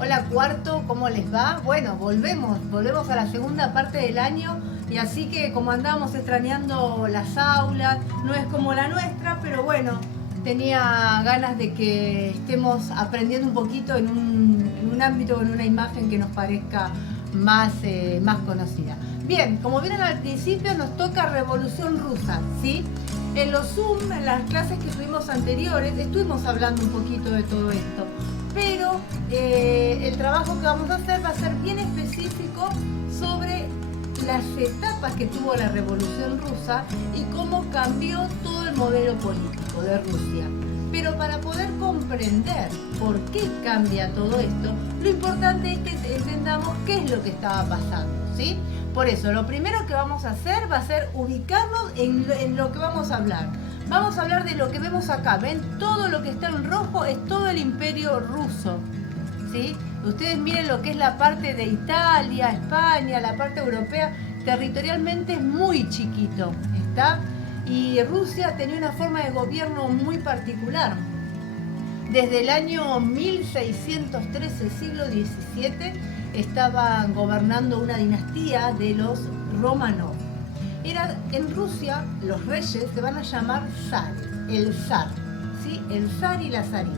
Hola Cuarto, ¿cómo les va? Bueno, volvemos a la segunda parte del año y así que como andábamos extrañando las aulas, no es como la nuestra, pero bueno, tenía ganas de que estemos aprendiendo un poquito en un ámbito, en una imagen que nos parezca más conocida. Bien, como vieron al principio nos toca Revolución Rusa, ¿sí? En los Zoom, en las clases que tuvimos anteriores, estuvimos hablando un poquito de todo esto. Pero el trabajo que vamos a hacer va a ser bien específico sobre las etapas que tuvo la Revolución Rusa y cómo cambió todo el modelo político de Rusia. Pero para poder comprender por qué cambia todo esto, lo importante es que entendamos qué es lo que estaba pasando, ¿sí? Por eso, lo primero que vamos a hacer va a ser ubicarnos en lo que vamos a hablar. Vamos a hablar de lo que vemos acá. ¿Ven? Todo lo que está en rojo es todo el imperio ruso, ¿sí? Ustedes miren lo que es la parte de Italia, España, la parte europea, territorialmente es muy chiquito, ¿está? Y Rusia tenía una forma de gobierno muy particular. Desde el año 1613, siglo XVII, estaban gobernando una dinastía de los Romanov. En Rusia, los reyes se van a llamar zar, el zar, ¿sí? El zar y la zarina.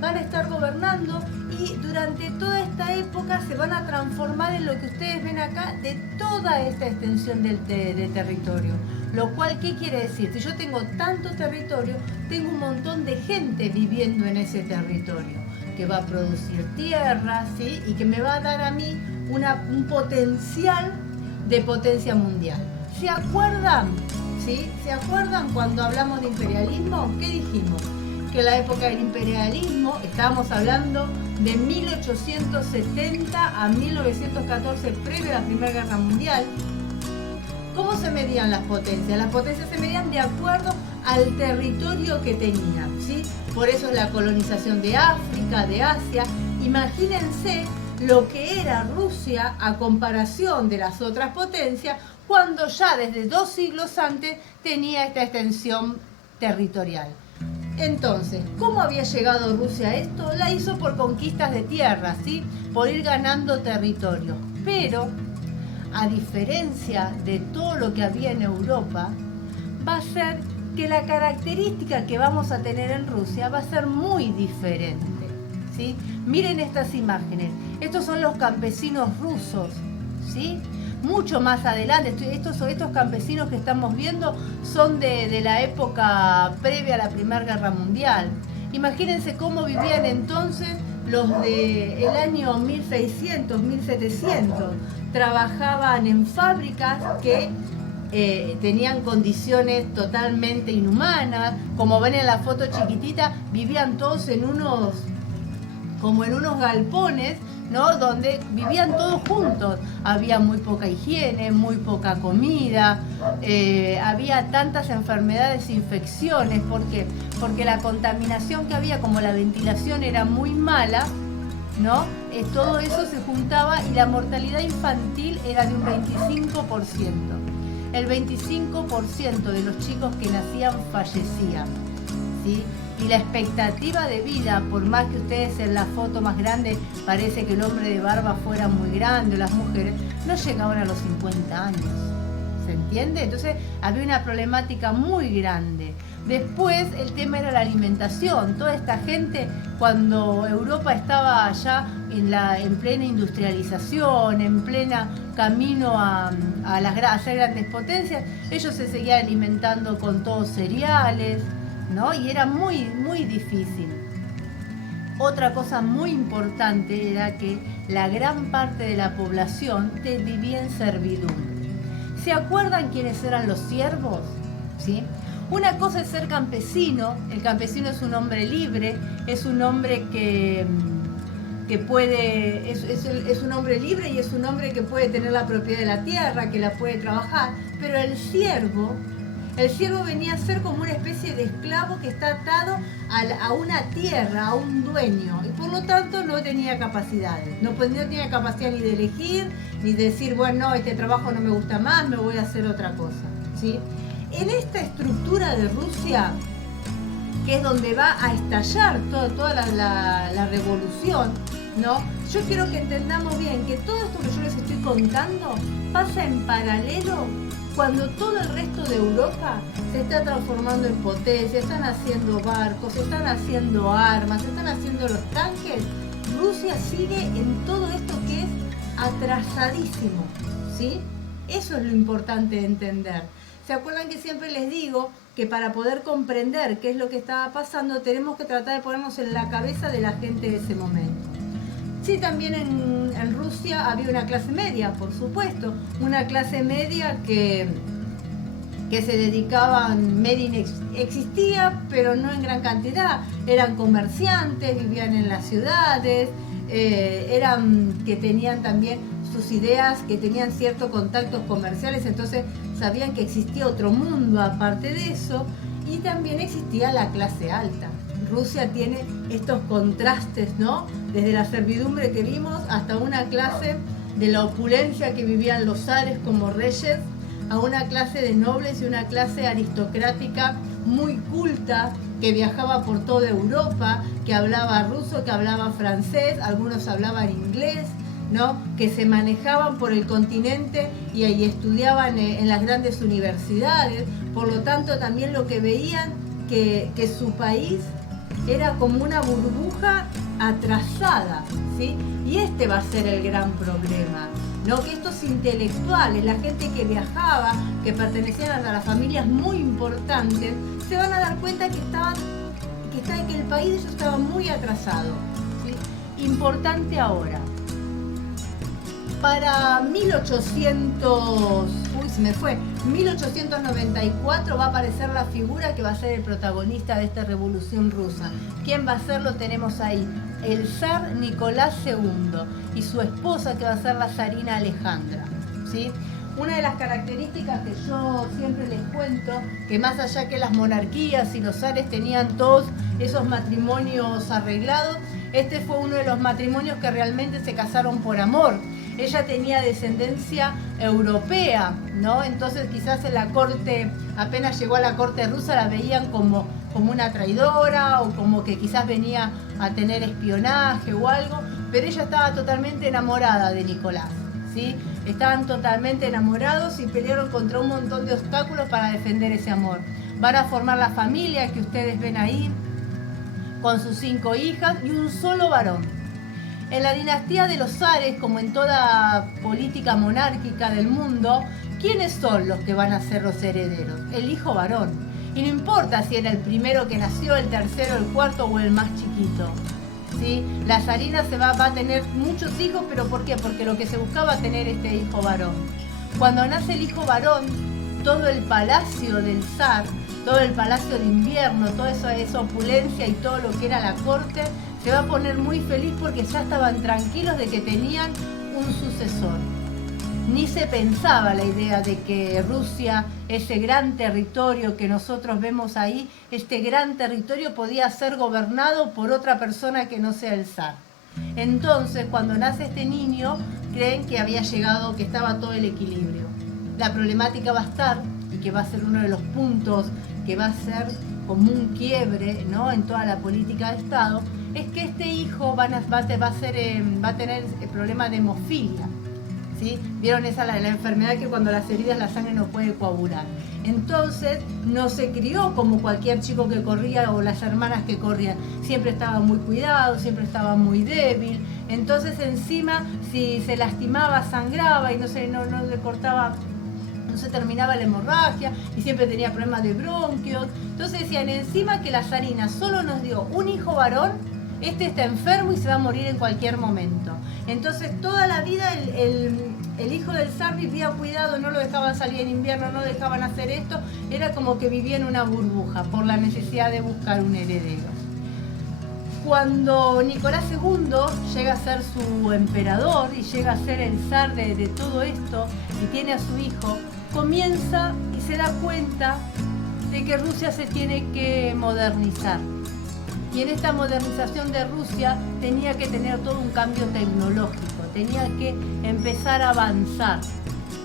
Van a estar gobernando y durante toda esta época se van a transformar en lo que ustedes ven acá de toda esta extensión de territorio. Lo cual, ¿qué quiere decir? Si yo tengo tanto territorio, tengo un montón de gente viviendo en ese territorio, que va a producir tierra, ¿sí? Y que me va a dar a mí un potencial de potencia mundial. ¿Se acuerdan? ¿Sí? ¿Se acuerdan cuando hablamos de imperialismo? ¿Qué dijimos? Que en la época del imperialismo, estábamos hablando de 1870 a 1914, previo a la Primera Guerra Mundial. ¿Cómo se medían las potencias? Las potencias se medían de acuerdo al territorio que tenían, ¿sí? Por eso es la colonización de África, de Asia. Imagínense lo que era Rusia a comparación de las otras potencias, cuando ya desde 2 siglos antes tenía esta extensión territorial. Entonces, ¿cómo había llegado Rusia a esto? La hizo por conquistas de tierra, ¿sí? Por ir ganando territorio. Pero, a diferencia de todo lo que había en Europa, va a ser que la característica que vamos a tener en Rusia va a ser muy diferente, ¿sí? Miren estas imágenes. Estos son los campesinos rusos, ¿sí? Mucho más adelante, estos campesinos que estamos viendo son de la época previa a la Primera Guerra Mundial. Imagínense cómo vivían entonces los del año 1600, 1700. Trabajaban en fábricas que tenían condiciones totalmente inhumanas. Como ven en la foto chiquitita, vivían todos como en unos galpones, ¿no? Donde vivían todos juntos. Había muy poca higiene, muy poca comida, había tantas enfermedades e infecciones. ¿Por qué? Porque la contaminación que había, como la ventilación era muy mala, ¿no? Todo eso se juntaba y la mortalidad infantil era de un 25%. El 25% de los chicos que nacían fallecían, ¿sí? Y la expectativa de vida, por más que ustedes en la foto más grande parece que el hombre de barba fuera muy grande, las mujeres, no llegaban a los 50 años. ¿Se entiende? Entonces había una problemática muy grande. Después el tema era la alimentación. Toda esta gente, cuando Europa estaba ya en plena industrialización, en plena camino a ser grandes potencias, ellos se seguían alimentando con todos cereales, ¿no? Y era muy, muy difícil. Otra cosa muy importante era que la gran parte de la población vivía en servidumbre. ¿Se acuerdan quiénes eran los siervos? ¿Sí? Una cosa es ser campesino. El campesino es un hombre libre, es un hombre que puede, es un hombre libre y es un hombre que puede tener la propiedad de la tierra, que la puede trabajar. Pero el siervo venía a ser como una especie de esclavo que está atado a una tierra, a un dueño, y por lo tanto no tenía capacidades, no tenía capacidad ni de elegir, ni de decir, bueno, este trabajo no me gusta más, me voy a hacer otra cosa, ¿sí? En esta estructura de Rusia, que es donde va a estallar toda la revolución, ¿no? Yo quiero que entendamos bien que todo esto que yo les estoy contando pasa en paralelo cuando todo el resto de Europa se está transformando en potencia, están haciendo barcos, están haciendo armas, están haciendo los tanques. Rusia sigue en todo esto que es atrasadísimo, ¿sí? Eso es lo importante de entender. ¿Se acuerdan que siempre les digo que para poder comprender qué es lo que estaba pasando tenemos que tratar de ponernos en la cabeza de la gente de ese momento? Sí, también en Rusia había una clase media, por supuesto, una clase media que se dedicaban, media existía, pero no en gran cantidad, eran comerciantes, vivían en las ciudades, eran que tenían también sus ideas, que tenían ciertos contactos comerciales, entonces sabían que existía otro mundo aparte de eso, y también existía la clase alta. Rusia tiene estos contrastes, ¿no? Desde la servidumbre que vimos hasta una clase de la opulencia que vivían los zares como reyes, a una clase de nobles y una clase aristocrática muy culta que viajaba por toda Europa, que hablaba ruso, que hablaba francés, algunos hablaban inglés, ¿no? Que se manejaban por el continente y ahí estudiaban en las grandes universidades. Por lo tanto, también lo que veían que su país era como una burbuja atrasada, ¿sí? Y este va a ser el gran problema, ¿no? Que estos intelectuales, la gente que viajaba, que pertenecían a las familias muy importantes, se van a dar cuenta que el país de ellos estaba muy atrasado, ¿sí? Importante ahora. Para 1894 va a aparecer la figura que va a ser el protagonista de esta revolución rusa. ¿Quién va a ser? Lo tenemos ahí, el zar Nicolás II y su esposa que va a ser la zarina Alejandra, ¿sí? Una de las características que yo siempre les cuento, que más allá que las monarquías y los zares tenían todos esos matrimonios arreglados, este fue uno de los matrimonios que realmente se casaron por amor. Ella tenía descendencia europea, ¿no? Entonces quizás en la corte, apenas llegó a la corte rusa, la veían como una traidora o como que quizás venía a tener espionaje o algo, pero ella estaba totalmente enamorada de Nicolás, ¿sí? Estaban totalmente enamorados y pelearon contra un montón de obstáculos para defender ese amor. Van a formar la familia que ustedes ven ahí, con sus 5 hijas y un solo varón. En la dinastía de los zares, como en toda política monárquica del mundo, ¿quiénes son los que van a ser los herederos? El hijo varón. Y no importa si era el primero que nació, el tercero, el cuarto o el más chiquito, ¿sí? La zarina va a tener muchos hijos, ¿pero por qué? Porque lo que se buscaba es tener este hijo varón. Cuando nace el hijo varón, todo el palacio del zar, todo el palacio de invierno, toda esa opulencia y todo lo que era la corte, se va a poner muy feliz porque ya estaban tranquilos de que tenían un sucesor. Ni se pensaba la idea de que Rusia, ese gran territorio que nosotros vemos ahí, este gran territorio podía ser gobernado por otra persona que no sea el zar. Entonces, cuando nace este niño, creen que había llegado, que estaba todo el equilibrio. La problemática va a estar, y que va a ser uno de los puntos que va a ser como un quiebre, ¿no?, en toda la política de Estado, es que este hijo va a tener el problema de hemofilia, ¿sí? Vieron la enfermedad que cuando las heridas la sangre no puede coagular. Entonces no se crió como cualquier chico que corría o las hermanas que corrían. Siempre estaba muy cuidado, siempre estaba muy débil. Entonces encima si se lastimaba sangraba y no le cortaba, no se terminaba la hemorragia y siempre tenía problemas de bronquios. Entonces decían, encima que la zarina solo nos dio un hijo varón, este está enfermo y se va a morir en cualquier momento. Entonces toda la vida el hijo del zar vivía cuidado, no lo dejaban salir en invierno, no dejaban hacer esto, era como que vivía en una burbuja por la necesidad de buscar un heredero. Cuando Nicolás II llega a ser su emperador y llega a ser el zar de todo esto y tiene a su hijo, comienza y se da cuenta de que Rusia se tiene que modernizar. Y en esta modernización de Rusia tenía que tener todo un cambio tecnológico, tenía que empezar a avanzar,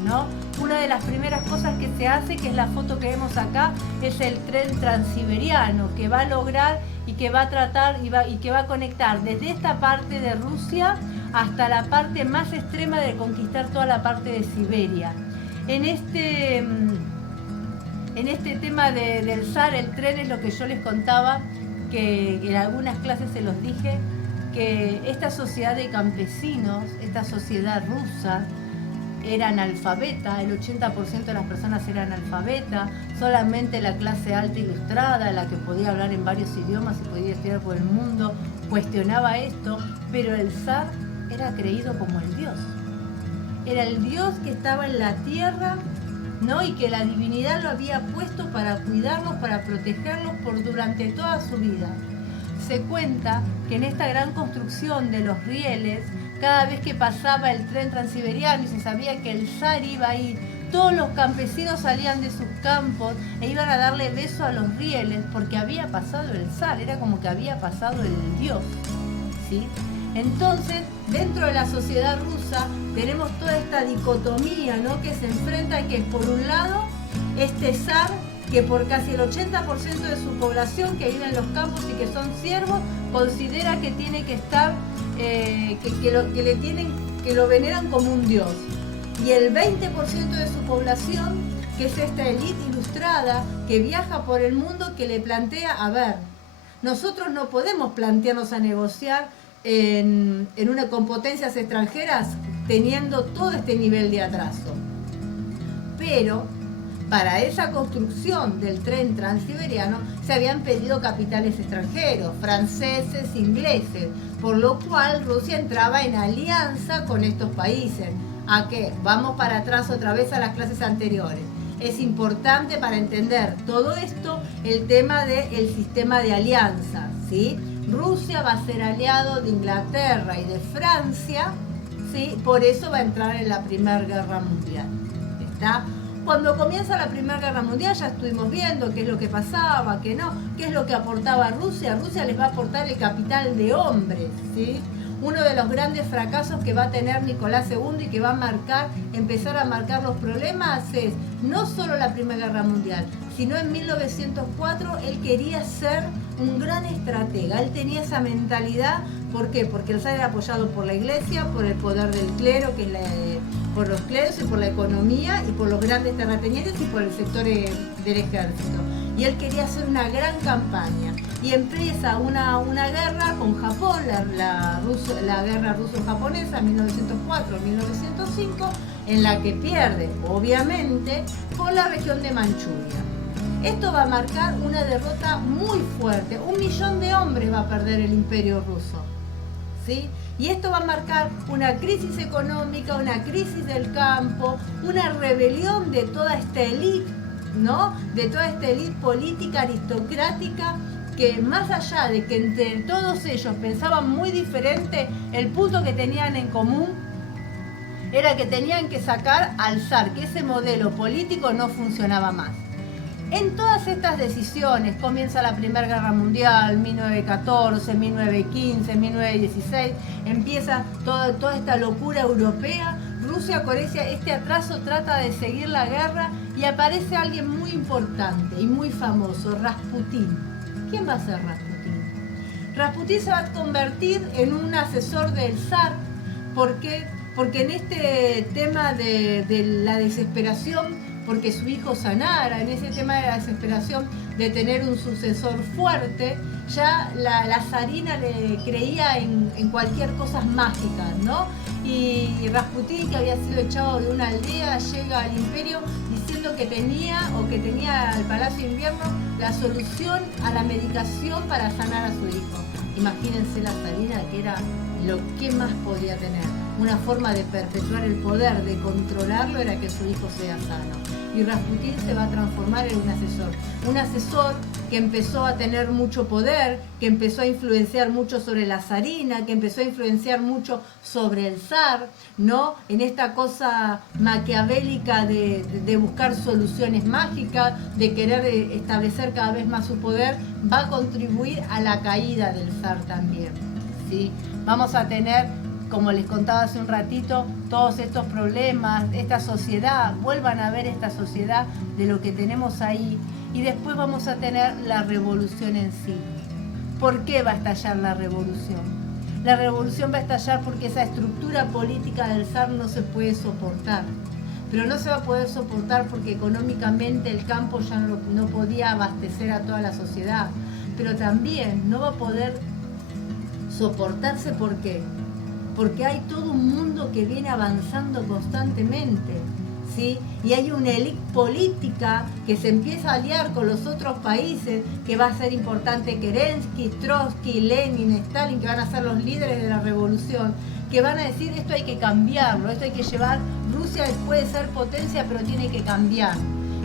¿no? Una de las primeras cosas que se hace, que es la foto que vemos acá, es el tren transiberiano, que va a lograr y y que va a tratar y que va a conectar desde esta parte de Rusia hasta la parte más extrema de conquistar toda la parte de Siberia. En este tema del zar, el tren, es lo que yo les contaba, que en algunas clases se los dije, que esta sociedad de campesinos, esta sociedad rusa, era analfabeta, el 80% de las personas eran analfabetas, solamente la clase alta ilustrada, la que podía hablar en varios idiomas y podía estudiar por el mundo, cuestionaba esto, pero el zar era creído como el dios. Era el dios que estaba en la tierra, ¿no? Y que la divinidad lo había puesto para cuidarlos, para protegerlos durante toda su vida. Se cuenta que en esta gran construcción de los rieles, cada vez que pasaba el tren transiberiano y se sabía que el zar iba a ir, todos los campesinos salían de sus campos e iban a darle beso a los rieles porque había pasado el zar, era como que había pasado el dios, ¿sí? Entonces, dentro de la sociedad rusa tenemos toda esta dicotomía, ¿no? Que se enfrenta, que es por un lado este zar, que por casi el 80% de su población que vive en los campos y que son siervos, considera que tiene que estar, que lo veneran como un dios. Y el 20% de su población, que es esta élite ilustrada, que viaja por el mundo, que le plantea, a ver, nosotros no podemos plantearnos a negociar con potencias extranjeras teniendo todo este nivel de atraso. Pero para esa construcción del tren transiberiano se habían pedido capitales extranjeros, franceses, ingleses, por lo cual Rusia entraba en alianza con estos países. ¿A qué? Vamos para atrás otra vez a las clases anteriores. Es importante para entender todo esto el tema del sistema de alianzas, ¿sí? Rusia va a ser aliado de Inglaterra y de Francia, ¿sí? Por eso va a entrar en la Primera Guerra Mundial. ¿Está? Cuando comienza la Primera Guerra Mundial ya estuvimos viendo qué es lo que pasaba, qué no, qué es lo que aportaba Rusia. Rusia les va a aportar el capital de hombres, ¿sí? Uno de los grandes fracasos que va a tener Nicolás II y que va a empezar a marcar los problemas es no solo la Primera Guerra Mundial, sino en 1904 él quería ser un gran estratega. Él tenía esa mentalidad. ¿Por qué? Porque el zar era apoyado por la iglesia, por el poder del clero, por los cleros y por la economía y por los grandes terratenientes y por el sector del ejército. Y él quería hacer una gran campaña. Y empieza una guerra con Japón, la guerra ruso-japonesa 1904-1905, en la que pierde, obviamente, por la región de Manchuria. Esto va a marcar una derrota muy fuerte. 1 millón de hombres va a perder el imperio ruso, ¿sí? Y esto va a marcar una crisis económica, una crisis del campo, una rebelión de toda esta élite, ¿no? De toda esta élite política, aristocrática, que más allá de que entre todos ellos pensaban muy diferente, el punto que tenían en común era que tenían que sacar al zar, que ese modelo político no funcionaba más. En todas estas decisiones, comienza la Primera Guerra Mundial, 1914, 1915, 1916, empieza toda esta locura europea. Rusia, con este atraso, trata de seguir la guerra y aparece alguien muy importante y muy famoso, Rasputín. ¿Quién va a ser Rasputín? Rasputín se va a convertir en un asesor del zar. ¿Por qué? Porque en este tema de la desesperación, porque su hijo sanara, en ese tema de la desesperación de tener un sucesor fuerte, ya la zarina le creía en cualquier cosa mágica, ¿no? Y Rasputín, que había sido echado de una aldea, llega al imperio diciendo que tenía al Palacio de Invierno la solución a la medicación para sanar a su hijo. Imagínense la zarina, que era lo que más podía tener. Una forma de perpetuar el poder, de controlarlo, era que su hijo sea sano. Y Rasputín se va a transformar en un asesor que empezó a tener mucho poder, que empezó a influenciar mucho sobre la zarina, que empezó a influenciar mucho sobre el zar, ¿no? En esta cosa maquiavélica de buscar soluciones mágicas, de querer establecer cada vez más su poder, va a contribuir a la caída del zar también, ¿sí? Vamos a tener, como les contaba hace un ratito, todos estos problemas, esta sociedad, vuelvan a ver esta sociedad de lo que tenemos ahí, y después vamos a tener la revolución en sí. ¿Por qué va a estallar la revolución? La revolución va a estallar porque esa estructura política del zar no se puede soportar. Pero no se va a poder soportar porque económicamente el campo ya no podía abastecer a toda la sociedad. Pero también no va a poder soportarse. ¿Por qué? Porque hay todo un mundo que viene avanzando constantemente, ¿sí? Y hay una élite política que se empieza a aliar con los otros países, que va a ser importante Kerensky, Trotsky, Lenin, Stalin, que van a ser los líderes de la revolución, que van a decir esto hay que cambiarlo, esto hay que llevar, Rusia puede ser potencia pero tiene que cambiar.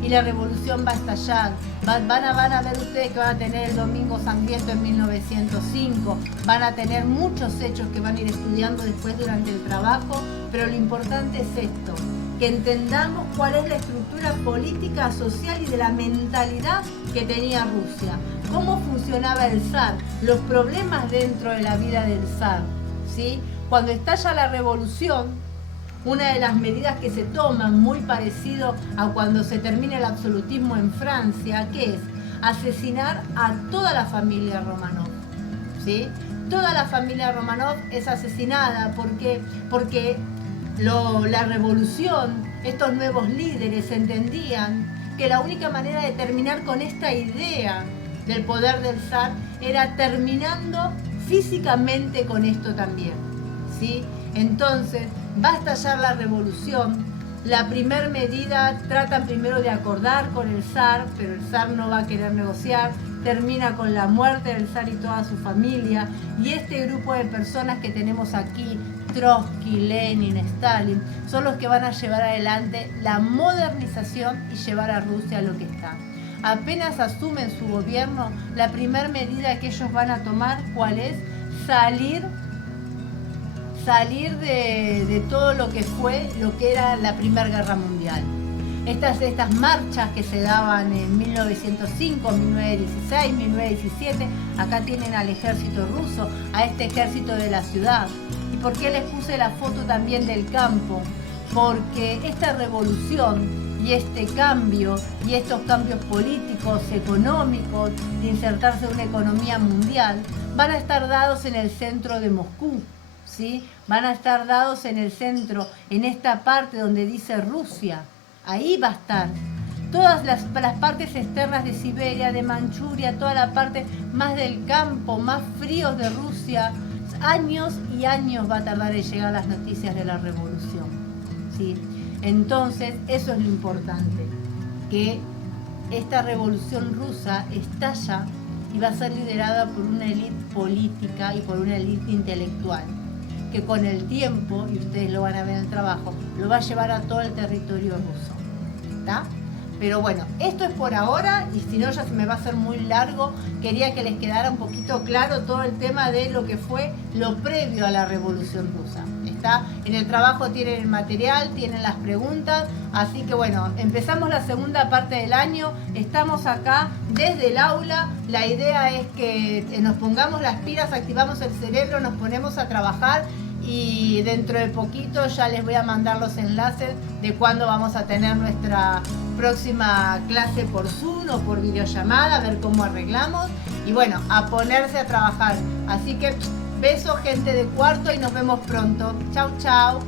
Y la revolución va a estallar. Van a ver ustedes que van a tener el Domingo Sangriento en 1905, van a tener muchos hechos que van a ir estudiando después durante el trabajo, pero lo importante es esto, que entendamos cuál es la estructura política, social y de la mentalidad que tenía Rusia, cómo funcionaba el zar, los problemas dentro de la vida del zar, ¿sí? Cuando estalla la revolución, una de las medidas que se toman, muy parecido a cuando se termina el absolutismo en Francia, que es asesinar a toda la familia Romanov, ¿sí? Toda la familia Romanov es asesinada porque la revolución, estos nuevos líderes entendían que la única manera de terminar con esta idea del poder del zar era terminando físicamente con esto también, ¿sí? Entonces va a estallar la revolución. La primera medida, tratan primero de acordar con el zar, pero el zar no va a querer negociar. Termina con la muerte del zar y toda su familia. Y este grupo de personas que tenemos aquí, Trotsky, Lenin, Stalin, son los que van a llevar adelante la modernización y llevar a Rusia a lo que está. Apenas asumen su gobierno, la primera medida que ellos van a tomar, ¿cuál es? Salir de todo lo que fue, lo que era la Primera Guerra Mundial. Estas marchas que se daban en 1905, 1916, 1917, acá tienen al ejército ruso, a este ejército de la ciudad. ¿Y por qué les puse la foto también del campo? Porque esta revolución y este cambio y estos cambios políticos, económicos, de insertarse en una economía mundial, van a estar dados en el centro de Moscú, ¿sí? Van a estar dados en el centro, en esta parte donde dice Rusia. Ahí va a estar. Todas las partes externas de Siberia, de Manchuria, toda la parte más del campo, más fríos de Rusia. Años y años va a tardar en llegar las noticias de la revolución, ¿sí? Entonces, eso es lo importante, que esta revolución rusa estalla y va a ser liderada por una élite política y por una élite intelectual, que con el tiempo, y ustedes lo van a ver en el trabajo, lo va a llevar a todo el territorio ruso, ¿está? Pero bueno, esto es por ahora, y si no ya se me va a hacer muy largo. Quería que les quedara un poquito claro todo el tema de lo que fue lo previo a la Revolución Rusa. Está en el trabajo, tienen el material, tienen las preguntas, así que bueno, empezamos la segunda parte del año, estamos acá desde el aula. La idea es que nos pongamos las pilas, activamos el cerebro, nos ponemos a trabajar. Y dentro de poquito ya les voy a mandar los enlaces de cuándo vamos a tener nuestra próxima clase por Zoom o por videollamada, a ver cómo arreglamos. Y bueno, a ponerse a trabajar. Así que besos, gente de cuarto, y nos vemos pronto. Chau, chau.